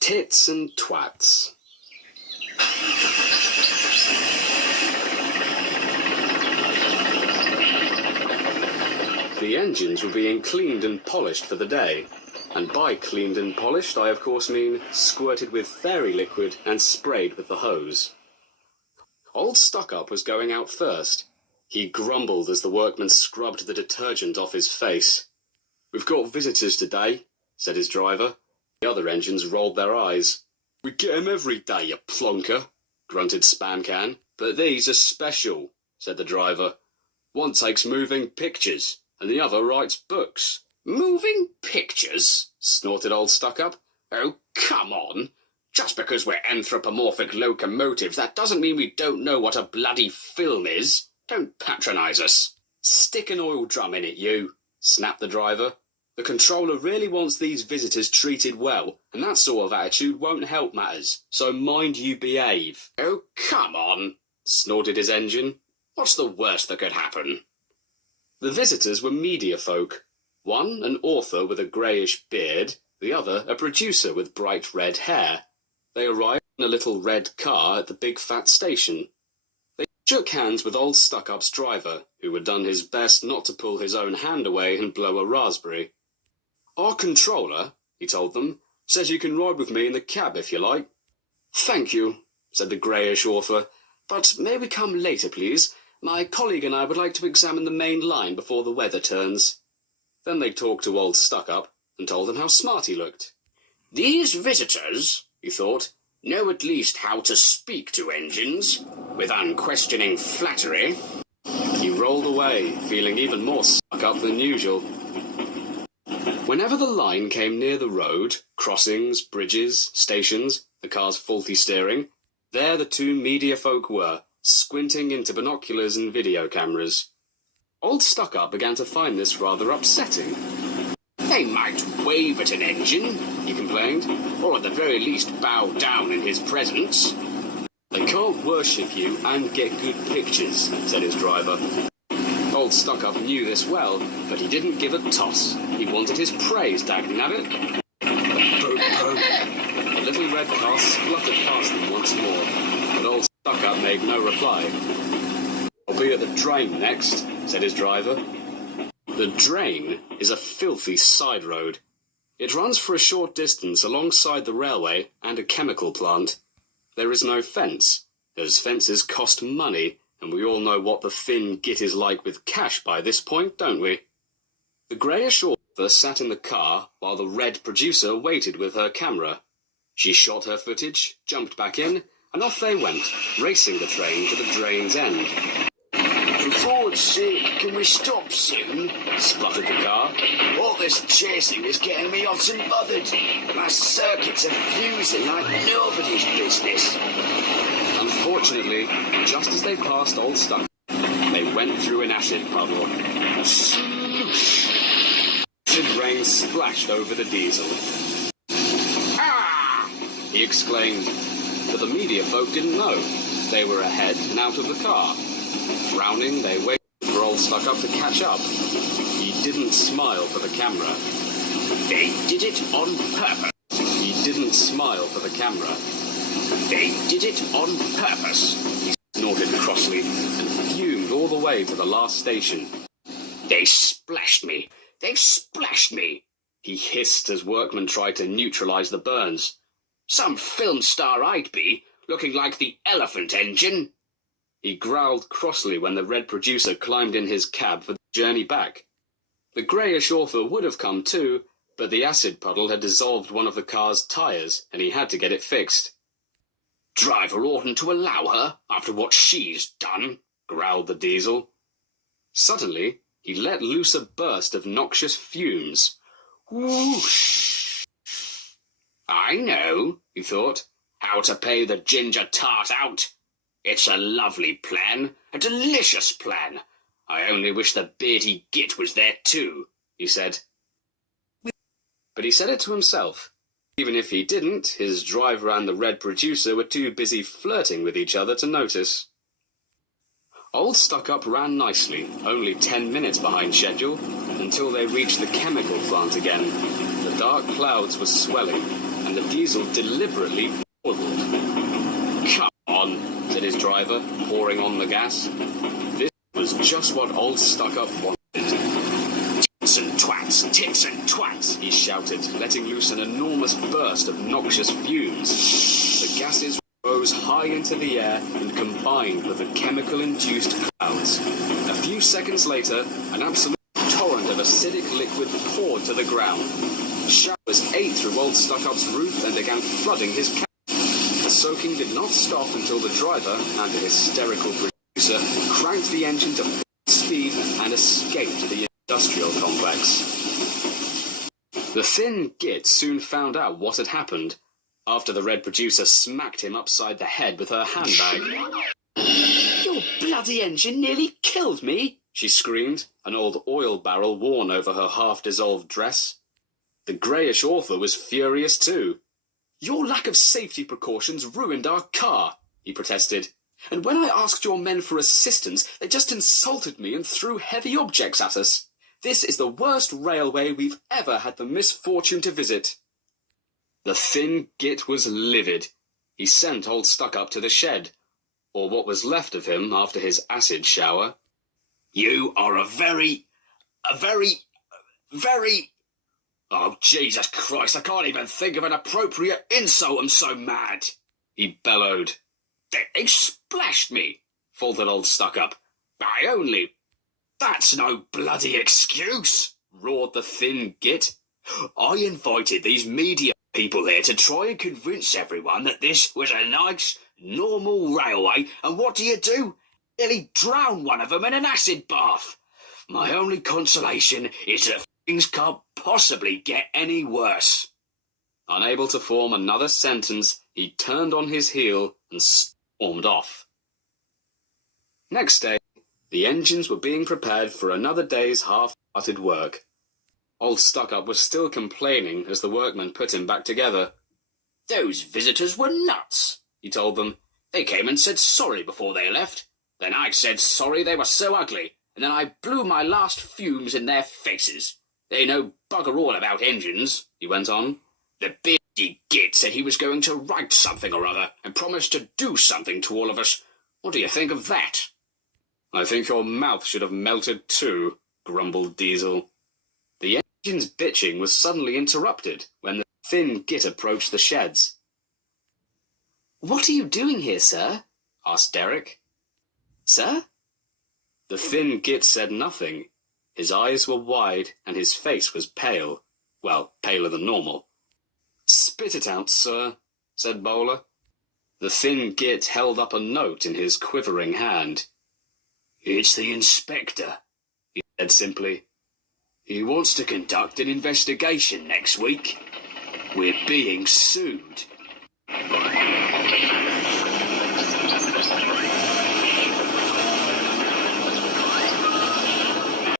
Tits and twats. The engines were being cleaned and polished for the day. And by cleaned and polished, I of course mean squirted with fairy liquid and sprayed with the hose. Old Stuck-Up was going out first. He grumbled as the workman scrubbed the detergent off his face. "We've got visitors today," said his driver. The other engines rolled their eyes. "We get 'em every day, you plonker," grunted Scamcan. "But these are special," said the driver. "One takes moving pictures, and the other writes books." "Moving pictures?" snorted Old Stuck-Up. "Oh, come on. Just because we're anthropomorphic locomotives, that doesn't mean we don't know what a bloody film is. Don't patronise us." "Stick an oil drum in it, you," snapped the driver. "The controller really wants these visitors treated well, and that sort of attitude won't help matters, so mind you behave." "Oh, come on," snorted his engine. "What's the worst that could happen?" The visitors were media folk. One an author with a greyish beard, the other a producer with bright red hair. They arrived in a little red car at the big fat station. They shook hands with Old Stuck-Up's driver, who had done his best not to pull his own hand away and blow a raspberry. "Our controller," he told them, "says you can ride with me in the cab if you like." "Thank you," said the greyish author, "but may we come later, please? My colleague and I would like to examine the main line before the weather turns." Then they talked to Old Stuck-Up and told him how smart he looked. "These visitors," he thought, "know at least how to speak to engines, with unquestioning flattery." He rolled away, feeling even more stuck-up than usual. Whenever the line came near the road, crossings, bridges, stations, the car's faulty steering, there the two media folk were, squinting into binoculars and video cameras. Old Stuck-Up began to find this rather upsetting. "They might wave at an engine," he complained, "or at the very least bow down in his presence." "They can't worship you and get good pictures," said his driver. Old Stuck-Up knew this well, but he didn't give a toss. He wanted his praise, dagnabbit. Boop, boop. The little red car spluttered past them once more, but Old Stuck-Up made no reply. "I'll be at the drain next," said his driver. The drain is a filthy side road. It runs for a short distance alongside the railway and a chemical plant. There is no fence, as fences cost money, and we all know what the Thin Git is like with cash by this point, don't we? The greyish author sat in the car while the red producer waited with her camera. She shot her footage, jumped back in, and off they went, racing the train to the drain's end. "For Ford's sake, can we stop soon?" spluttered the car. "All this chasing is getting me hot and bothered. My circuits are fusing like nobody's business." Unfortunately, just as they passed Old Stuck, they went through an acid puddle. Swoosh! Acid rain splashed over the diesel. "Ah!" he exclaimed, but the media folk didn't know. They were ahead and out of the car. Frowning, they waited for Old Stuck-Up to catch up. He didn't smile for the camera. "They did it on purpose." He didn't smile for the camera. "They did it on purpose," he snorted crossly, and fumed all the way to the last station. "They splashed me! They've splashed me!" he hissed as workmen tried to neutralize the burns. "Some film star I'd be, looking like the elephant engine." He growled crossly when the red producer climbed in his cab for the journey back. The greyish author would have come too, but the acid puddle had dissolved one of the car's tyres, and he had to get it fixed. "Driver oughtn't to allow her, after what she's done," growled the diesel. Suddenly, he let loose a burst of noxious fumes. Whoosh! "I know," he thought, "how to pay the ginger tart out. It's a lovely plan, a delicious plan. I only wish the beardy git was there too," he said. But he said it to himself. Even if he didn't, his driver and the red producer were too busy flirting with each other to notice. Old Stuck-Up ran nicely, only 10 minutes behind schedule, until they reached the chemical plant again. The dark clouds were swelling, and the diesel deliberately dawdled. "Come on," said his driver, pouring on the gas. This was just what old Stuck-Up wanted. "Tits and twats, tits and twats," he shouted, letting loose an enormous burst of noxious fumes. The gases rose high into the air and combined with the chemical-induced clouds. A few seconds later, an absolute torrent of acidic liquid poured to the ground. Showers ate through old Stuck-Up's roof and began flooding his cabin. The soaking did not stop until the driver and the hysterical producer cranked the engine to full speed and escaped the industrial complex. The Thin Git soon found out what had happened after the red producer smacked him upside the head with her handbag. "Your bloody engine nearly killed me," she screamed, an old oil barrel worn over her half-dissolved dress. The greyish author was furious too. "Your lack of safety precautions ruined our car," he protested. "And when I asked your men for assistance, they just insulted me and threw heavy objects at us. This is the worst railway we've ever had the misfortune to visit." The Thin Git was livid. He sent old Stuck-Up to the shed, or what was left of him after his acid shower. "You are a very... Oh, Jesus Christ, I can't even think of an appropriate insult, I'm so mad," he bellowed. They splashed me," faltered old Stuck-Up. "That's no bloody excuse," roared the Thin Git. "I invited these media people here to try and convince everyone that this was a nice, normal railway, and what do? Nearly drown one of them in an acid bath. My only consolation is that things can't possibly get any worse." Unable to form another sentence, he turned on his heel and stormed off. Next day, the engines were being prepared for another day's half-hearted work. Old Stuck-Up was still complaining as the workmen put him back together. "Those visitors were nuts," he told them. "They came and said sorry before they left. Then I said sorry they were so ugly, and then I blew my last fumes in their faces. They know bugger all about engines," he went on. "The beardy git said he was going to write something or other, and promised to do something to all of us. What do you think of that?" "I think your mouth should have melted too," grumbled Diesel. The engine's bitching was suddenly interrupted when the Thin Git approached the sheds. "What are you doing here, sir?" asked Derek. "Sir?" The Thin Git said nothing. His eyes were wide and his face was pale. Well, paler than normal. "Spit it out, sir," said Bowler. The Thin Git held up a note in his quivering hand. "It's the inspector," he said simply. "He wants to conduct an investigation next week. We're being sued."